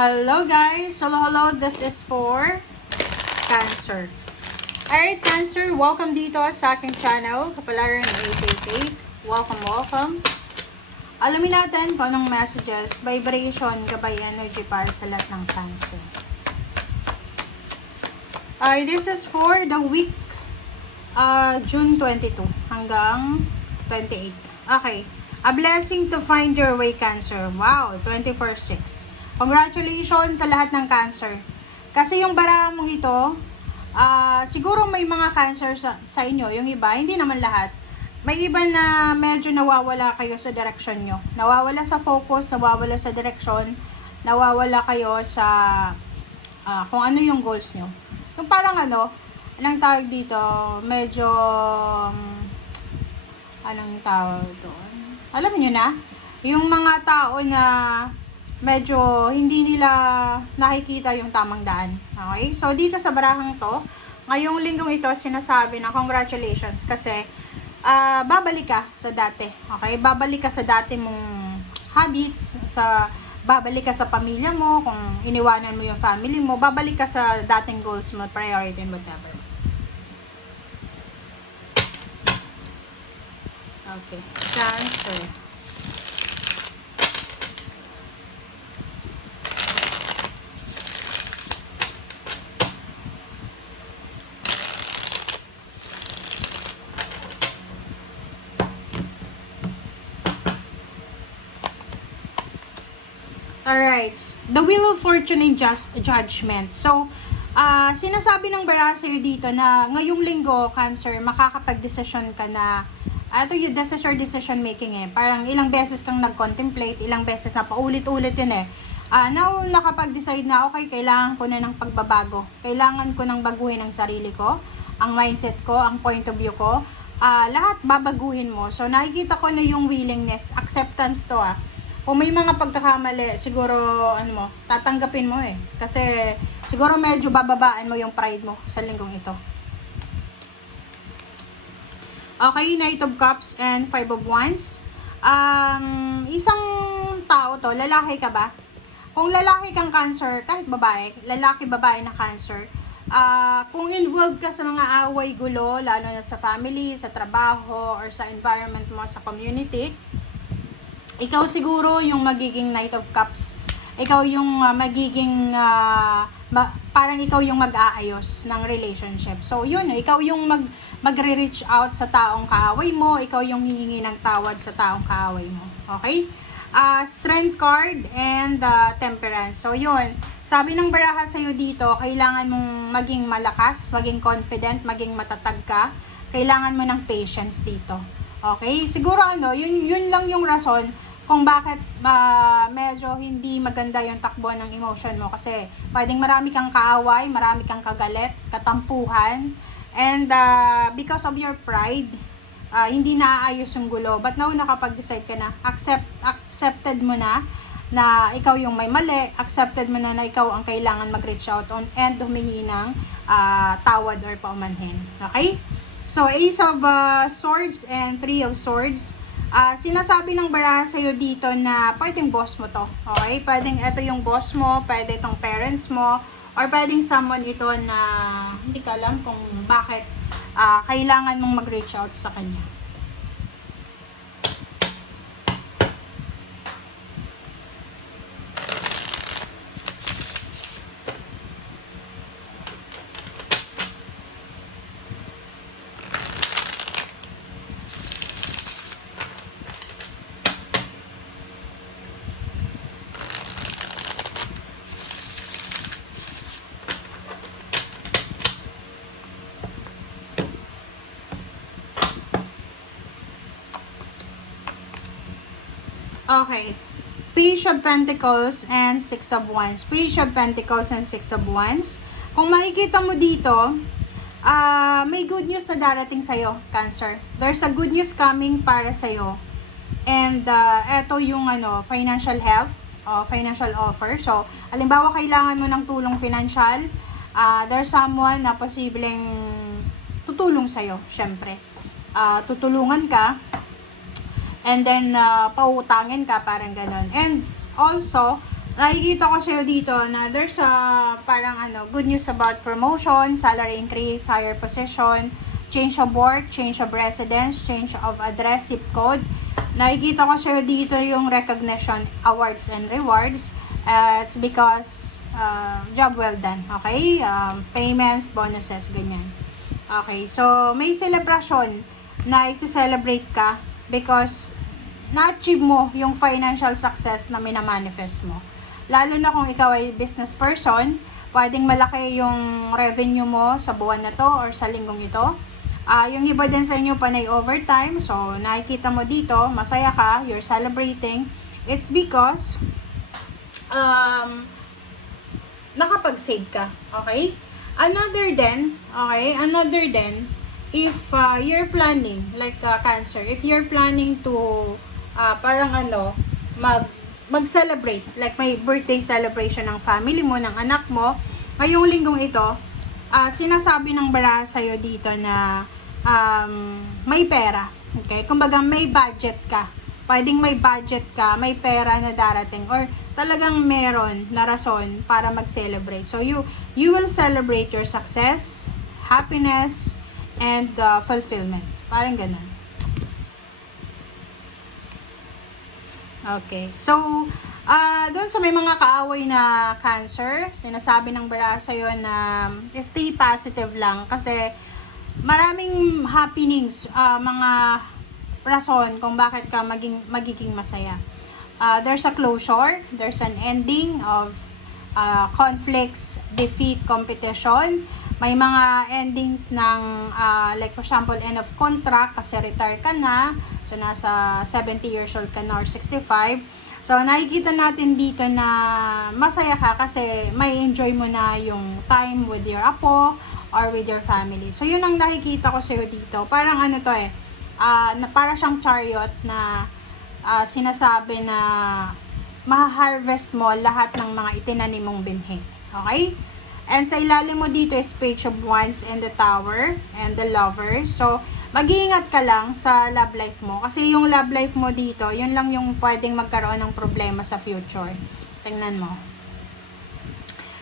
Hello guys! Hello, this is for Cancer. Alright, Cancer, welcome dito sa aking channel, Kapalaran 888. Welcome. Alamin natin kung anong messages, vibration, gabay energy para sa lahat ng Cancer. This is for the week June 22 hanggang 28. Okay. A blessing to find your way, Cancer. Wow, 24/6. Congratulations sa lahat ng Cancer. Kasi yung barahan mong ito, siguro may mga Cancer sa inyo. Yung iba, hindi naman lahat. May iba na medyo nawawala kayo sa direction nyo. Nawawala sa focus, nawawala sa direction, nawawala kayo sa kung ano yung goals nyo. Yung parang anong tawag dito, medyo, anong tawag doon? Alam nyo na, yung mga tao na medyo hindi nila nakikita yung tamang daan. Okay? So, dito sa barahang to, ngayong linggong ito, sinasabi na congratulations kasi babalik ka sa dati. Okay? Babalik ka sa dati mong habits, babalik ka sa pamilya mo, kung iniwanan mo yung family mo, babalik ka sa dating goals mo, priority and whatever. Okay. Cancer. Alright, the Wheel of Fortune and Judgment. So, sinasabi ng bara sa'yo dito na ngayong linggo, Cancer, makakapag-desisyon ka na, ito yung decision making parang ilang beses kang nag-contemplate, ilang beses na paulit-ulit yun now, nakapag-decide na, okay, kailangan ko na ng pagbabago. Kailangan ko nang baguhin ang sarili ko, ang mindset ko, ang point of view ko. Lahat babaguhin mo. So, nakikita ko na yung willingness, acceptance to Kung may mga pagkakamali, siguro, tatanggapin mo Kasi, siguro medyo bababaan mo yung pride mo sa linggong ito. Okay, Knight of Cups and Five of Wands. Isang tao to, lalaki ka ba? Kung lalaki kang Cancer, kahit babae, babae na Cancer, kung involved ka sa mga away, gulo, lalo na sa family, sa trabaho, or sa environment mo, sa community, ikaw siguro yung magiging Knight of Cups. Ikaw yung magiging, parang ikaw yung mag-aayos ng relationship. So, yun, ikaw yung magre-reach out sa taong kaaway mo. Ikaw yung hihingi ng tawad sa taong kaaway mo. Okay? Strength card and Temperance. So, yun. Sabi ng baraha sa'yo dito, kailangan mong maging malakas, maging confident, maging matatag ka. Kailangan mo ng patience dito. Okay? Siguro yun lang yung rason kung bakit medyo hindi maganda yung takbo ng emotion mo. Kasi pwedeng marami kang kaaway, marami kang kagalit, katampuhan, and because of your pride, hindi naaayos yung gulo. But now, nakapag-decide ka na, accepted mo na ikaw yung may mali, accepted mo na ikaw ang kailangan mag-reach out on and humingi ng tawad or paumanhin. Okay? So, Ace of Swords and Three of Swords. Sinasabi ng baraha sa'yo dito na pwedeng boss mo to. Okay? Pwedeng ito yung boss mo, pwede itong parents mo, or pwedeng someone ito na hindi ka alam kung bakit kailangan mong mag-reach out sa kanya. Okay. Page of Pentacles and Six of Wands. Page of Pentacles and Six of Wands. Kung makikita mo dito, may good news na darating sa'yo, Cancer. There's a good news coming para sa'yo. And eto yung financial help, financial offer. So, halimbawa kailangan mo ng tulong financial, there's someone na posibleng tutulong sa'yo, syempre. Tutulungan ka, and then pautangin ka, parang ganon. And also Nakikita ko sa'yo dito na there's a parang good news about promotion, salary increase, higher position, change of work, change of residence, change of address, zip code. Nakikita ko sa'yo dito yung recognition, awards and rewards. It's because job well done, okay? Payments, bonuses, ganyan. Okay, so may celebration na isi-celebrate ka because na-achieve mo yung financial success na minamanifest mo. Lalo na kung ikaw ay business person, pwedeng malaki yung revenue mo sa buwan na to or sa linggong ito. Yung iba din sa inyo panay overtime, so nakikita mo dito, masaya ka, you're celebrating. It's because nakapag-save ka, okay? Another then, if you're planning, like Cancer, if you're planning to mag-celebrate, like may birthday celebration ng family mo, ng anak mo, ngayong linggong ito, sinasabi ng bara sa'yo dito na may pera. Okay? Kumbaga may budget ka. Pwedeng may budget ka, may pera na darating, or talagang meron na rason para mag-celebrate. So you will celebrate your success, happiness, and fulfillment. Parang ganun. Okay. So, doon sa may mga kaaway na Cancer, sinasabi ng bara sa'yo na stay positive lang kasi maraming happenings, mga rason kung bakit ka magiging masaya. There's a closure, there's an ending of conflicts, defeat, competition. May mga endings ng, like for example, end of contract kasi retire ka na. So, nasa 70 years old ka na or 65. So, nakikita natin dito na masaya ka kasi may enjoy mo na yung time with your apo or with your family. So, yun ang nakikita ko sa'yo dito. Parang para siyang chariot na sinasabi na ma-harvest mo lahat ng mga itinanim mong binhi. Okay? And sa ilalim mo dito is Page of Wands and the Tower and the Lover. So, mag-iingat ka lang sa love life mo. Kasi yung love life mo dito, yun lang yung pwedeng magkaroon ng problema sa future. Tingnan mo.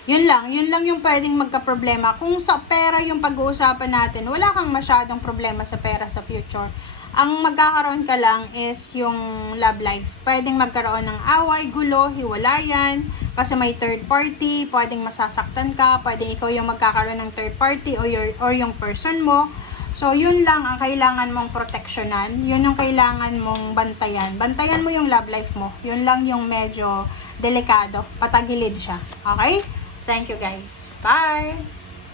Yun lang yung pwedeng magka-problema. Kung sa pera yung pag-uusapan natin, wala kang masyadong problema sa pera sa future. Ang magkakaroon ka lang is yung love life. Pwedeng magkaroon ng away, gulo, hiwalayan, kasi may third party, pwedeng masasaktan ka, pwedeng ikaw yung magkakaroon ng third party or yung person mo. So, yun lang ang kailangan mong proteksyonan. Yun yung kailangan mong bantayan. Bantayan mo yung love life mo. Yun lang yung medyo delikado. Patagilid siya. Okay? Thank you guys. Bye!